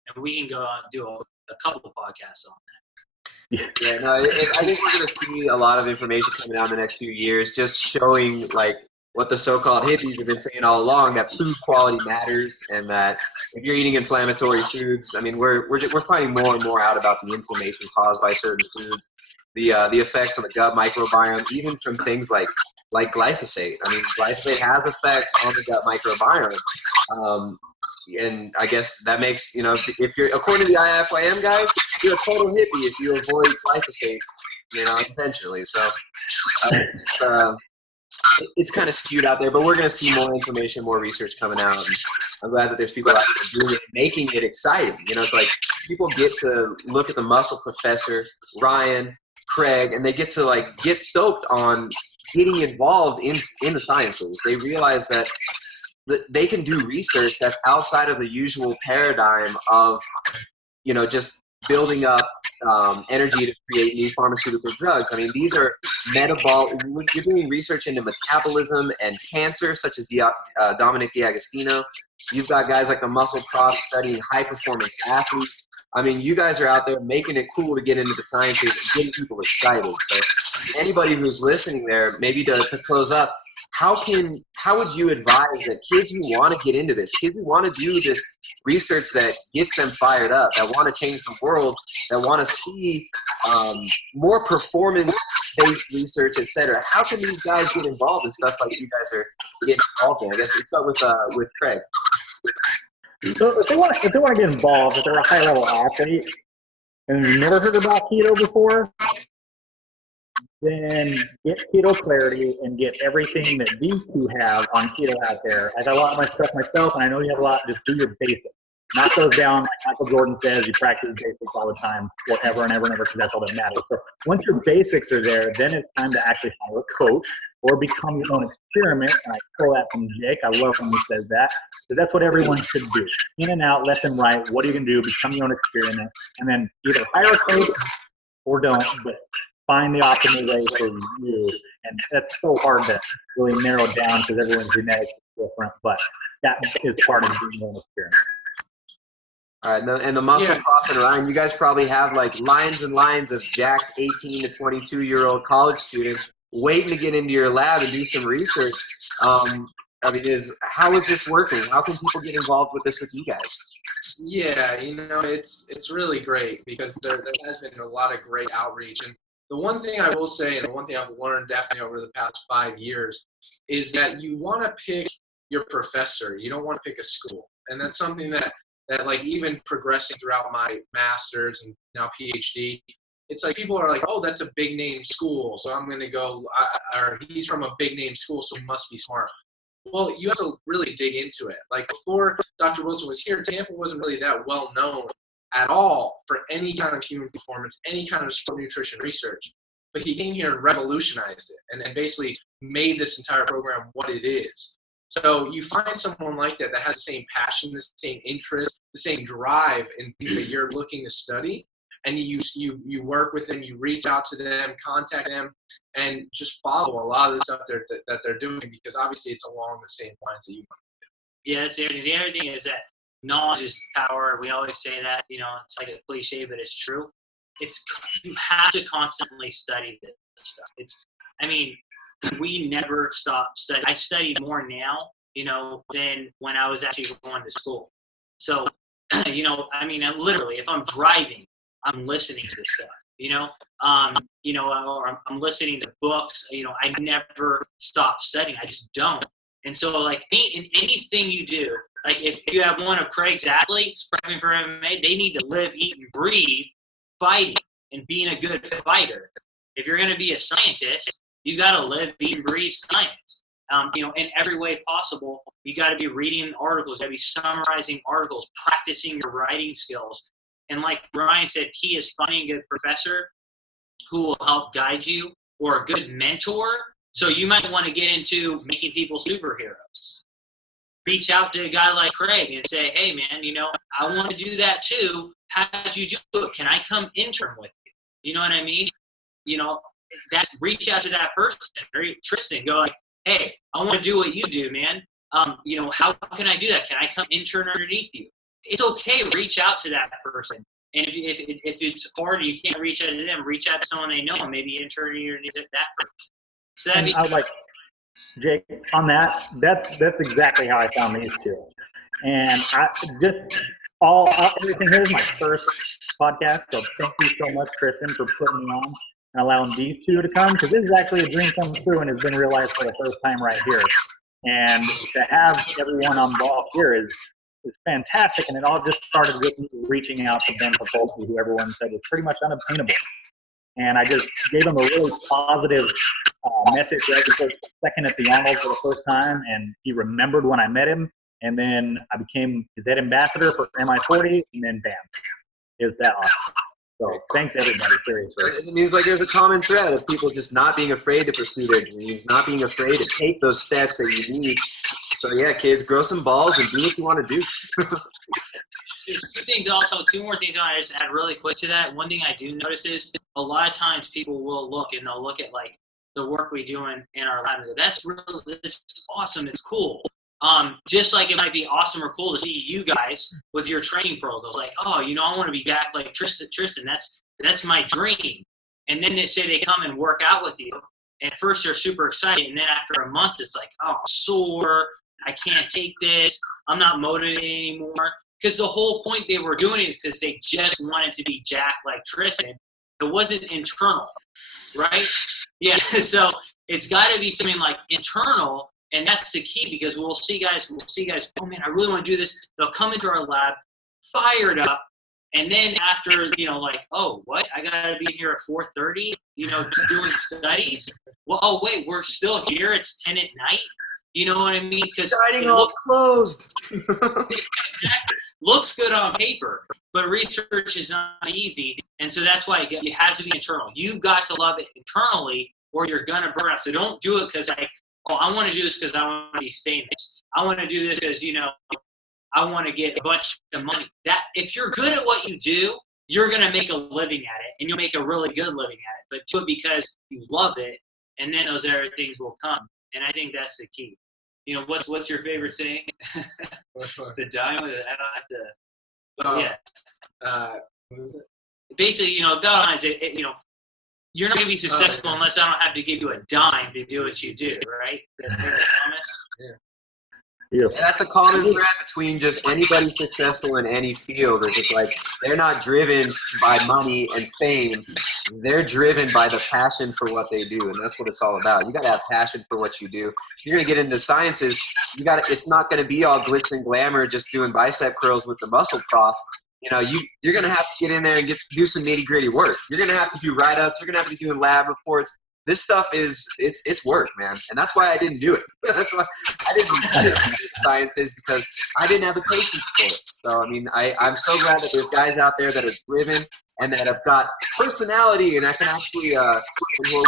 And we can go on and do a couple of podcasts on that. Yeah, no, I think we're going to see a lot of information coming out in the next few years, just showing like what the so-called hippies have been saying all along, that food quality matters, and that if you're eating inflammatory foods, I mean, we're finding more and more out about the inflammation caused by certain foods, the effects on the gut microbiome, even from things like glyphosate. I mean, glyphosate has effects on the gut microbiome. And I guess that makes, if you're, according to the IFYM guys, you're a total hippie if you avoid glyphosate, intentionally. So it's kind of skewed out there, but we're going to see more information, more research coming out. And I'm glad that there's people out there doing it, making it exciting. It's like people get to look at the muscle professor, Ryan, Craig, and they get to get stoked on getting involved in the sciences. They realize that they can do research that's outside of the usual paradigm of, just building up energy to create new pharmaceutical drugs. I mean, these are metabolic. You're doing research into metabolism and cancer, such as Dominic D'Agostino. You've got guys like the Muscleprof studying high-performance athletes. I mean, you guys are out there making it cool to get into the sciences and getting people excited. So anybody who's listening there, maybe to close up, how would you advise that kids who want to get into this, kids who want to do this research that gets them fired up, that want to change the world, that want to see more performance-based research, et cetera, how can these guys get involved in stuff like you guys are getting involved in? I guess we'll start with Craig. So if they want to get involved, if they're a high-level athlete and you've never heard about keto before, then get Keto Clarity and get everything that these two have on keto out there. I got a lot of my stuff myself, and I know you have a lot. Just do your basics. Knock those down. Like Michael Jordan says, you practice basics all the time, forever and ever and ever, because that's all that matters. So once your basics are there, then it's time to actually hire a coach or become your own experiment. And I stole that from Jake. I love when he says that. So that's what everyone should do. In and out, left and right. What are you going to do? Become your own experiment. And then either hire a coach or don't. But find the optimal way for you. And that's so hard to really narrow down because everyone's genetics is different. But that is part of being your own experiment. All right, and the Muscleprof and Ryan, you guys probably have lines and lines of jacked 18 to 22-year-old college students waiting to get into your lab and do some research. How is this working? How can people get involved with this with you guys? Yeah, it's really great because there has been a lot of great outreach. And the one thing I will say, and the one thing I've learned definitely over the past 5 years, is that you want to pick your professor. You don't want to pick a school. And that's something that even progressing throughout my master's and now PhD, it's like people are like, oh, that's a big name school, so I'm going to go, or he's from a big name school, so he must be smart. Well, you have to really dig into it. Like before Dr. Wilson was here, Tampa wasn't really that well known at all for any kind of human performance, any kind of sport nutrition research. But he came here and revolutionized it and basically made this entire program what it is. So you find someone like that has the same passion, the same interest, the same drive in things that you're looking to study, and you work with them, you reach out to them, contact them, and just follow a lot of the stuff that they're doing, because obviously it's along the same lines that you want Yeah, that's everything. The other thing is that knowledge is power. We always say that, it's like a cliche, but it's true. You have to constantly study this stuff. We never stop studying. I study more now, than when I was actually going to school. So, literally, if I'm driving, I'm listening to stuff, or I'm listening to books. I never stop studying. I just don't. And so, like, in anything you do, like if you have one of Craig's athletes prepping for MMA, they need to live, eat, and breathe fighting and being a good fighter. If you're going to be a scientist, you got to live, eat, and breathe science. In every way possible, you got to be reading articles, you got to be summarizing articles, practicing your writing skills. And like Ryan said, key is finding a good professor who will help guide you, or a good mentor. So you might want to get into making people superheroes. Reach out to a guy like Craig and say, hey, man, I want to do that too. How'd you do it? Can I come intern with you? You know what I mean? Reach out to that person. Or Tristan, go like, hey, I want to do what you do, man. How can I do that? Can I come intern underneath you? It's okay. Reach out to that person. And if it's hard and you can't reach out to them, reach out to someone they know and maybe intern underneath that person. So that'd be. I would like, Jake, on that, that's exactly how I found these two. And everything here is my first podcast, so thank you so much, Tristan, for putting me on and allowing these two to come, because this is actually a dream come true and has been realized for the first time right here. And to have everyone involved here is fantastic, and it all just started with me reaching out to Ben Popolsky, who everyone said was pretty much unobtainable. And I just gave him a really positive message right before second at the Arnold for the first time, and he remembered when I met him, and then I became his head ambassador for MI40, and then bam, is that awesome. So thanks everybody, seriously. It means like there's a common thread of people just not being afraid to pursue their dreams, not being afraid to take those steps that you need. So yeah, kids, grow some balls and do what you want to do. There's two more things I want to just add really quick to that. One thing I do notice is a lot of times people will look at like the work we do in our lab. That's awesome. It's cool. Just like it might be awesome or cool to see you guys with your training protocols. Like, I want to be back like Tristan. That's my dream. And then they say they come and work out with you. And first they're super excited. And then after a month, it's like, I'm sore. I can't take this. I'm not motivated anymore. Because the whole point they were doing it is because they just wanted to be jacked like Tristan. It wasn't internal, right? Yeah, so it's got to be something like internal, and that's the key, because we'll see guys, oh man, I really want to do this. They'll come into our lab, fired up, and then after, like, oh, what? I got to be here at 4:30, doing studies? Well, oh, wait, we're still here. It's 10 at night. You know what I mean? Because dining hall's closed. Looks good on paper, but research is not easy, and so that's why it has to be internal. You've got to love it internally, or you're gonna burn out. So don't do it because I want to do this because I want to be famous. I want to do this because I want to get a bunch of money. That if you're good at what you do, you're gonna make a living at it, and you'll make a really good living at it. But do it because you love it, and then those other things will come. And I think that's the key. What's your favorite saying? The diamond. I don't have to. What is it? Basically, bottom line is, you're not gonna be successful unless I don't have to give you a dime to do what you do, right? Yeah. And that's a common thread between just anybody successful in any field. Is it's like they're not driven by money and fame. They're driven by the passion for what they do, and that's what it's all about. You got to have passion for what you do. If you're going to get into sciences, it's not going to be all glitz and glamour just doing bicep curls with the Muscleprof. You're going to have to get in there and do some nitty gritty work. You're going to have to do write-ups. You're going to have to be doing lab reports. This stuff it's work, man. And that's why I didn't do it. That's why I didn't do sciences, because I didn't have the patience for it. So, I'm so glad that there's guys out there that are driven and that have got personality and that can actually, who are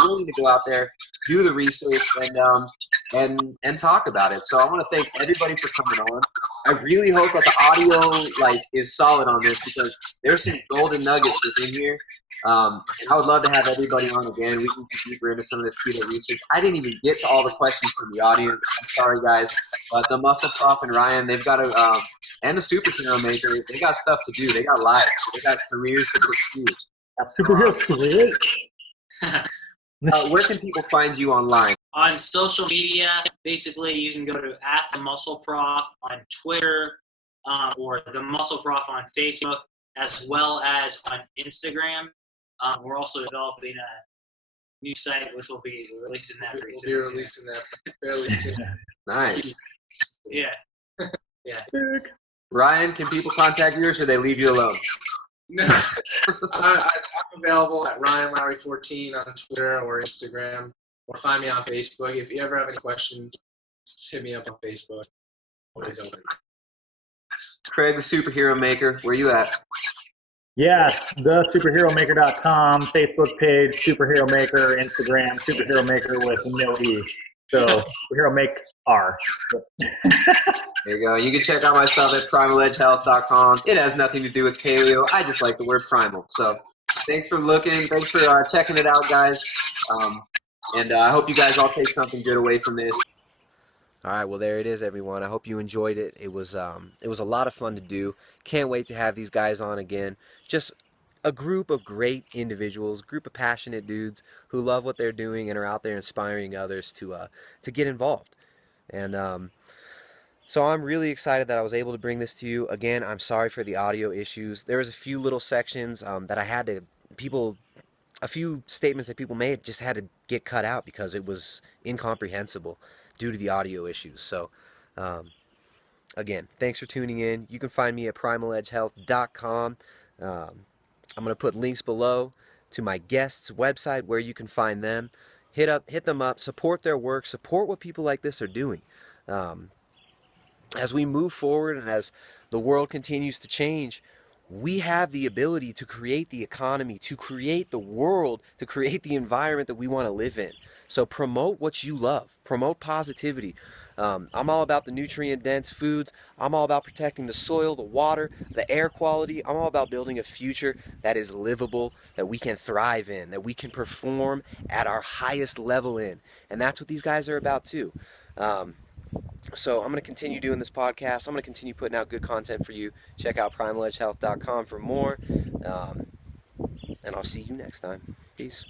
willing to go out there, do the research and talk about it. So I want to thank everybody for coming on. I really hope that the audio is solid on this, because there's some golden nuggets within here And I would love to have everybody on again. We can get deeper into some of this keto research. I didn't even get to all the questions from the audience. I'm sorry, guys. But the Muscleprof and Ryan, they've got to, and the Superhero Maker, they got stuff to do. They got lives. They got careers to pursue. That's superhero career. Where can people find you online? On social media, basically, you can go to @themuscleprof on Twitter or the Muscleprof on Facebook, as well as on Instagram. We're also developing a new site, which will be releasing that pretty soon. We'll be releasing that fairly soon. Nice. Yeah. Yeah. Ryan, can people contact you or should they leave you alone? No, I'm available at Ryan Lowery 14 on Twitter or Instagram, or find me on Facebook. If you ever have any questions, just hit me up on Facebook. Always open. Craig, the Superhero Maker, where you at? Yeah, thesuperheromaker.com, Facebook page, Superhero Maker, Instagram, Superhero Maker with no E. So, Superhero Make R. There you go. You can check out my stuff at primaledgehealth.com. It has nothing to do with paleo. I just like the word primal. So, thanks for looking. Thanks for checking it out, guys. And I hope you guys all take something good away from this. All right, well, there it is, everyone. I hope you enjoyed it. It was a lot of fun to do. Can't wait to have these guys on again. Just a group of great individuals, group of passionate dudes who love what they're doing and are out there inspiring others to get involved. And so I'm really excited that I was able to bring this to you. Again, I'm sorry for the audio issues. There was a few little sections that I had to, a few statements that people made just had to get cut out because it was incomprehensible due to the audio issues. So, again, thanks for tuning in. You can find me at primaledgehealth.com. I'm going to put links below to my guests' website where you can find them. Hit them up, support their work, support what people like this are doing. As we move forward and as the world continues to change, we have the ability to create the economy, to create the world, to create the environment that we want to live in. So promote what you love. Promote positivity. I'm all about the nutrient-dense foods. I'm all about protecting the soil, the water, the air quality. I'm all about building a future that is livable, that we can thrive in, that we can perform at our highest level in. And that's what these guys are about too. So I'm going to continue doing this podcast. I'm going to continue putting out good content for you. Check out primaledgehealth.com for more. And I'll see you next time. Peace.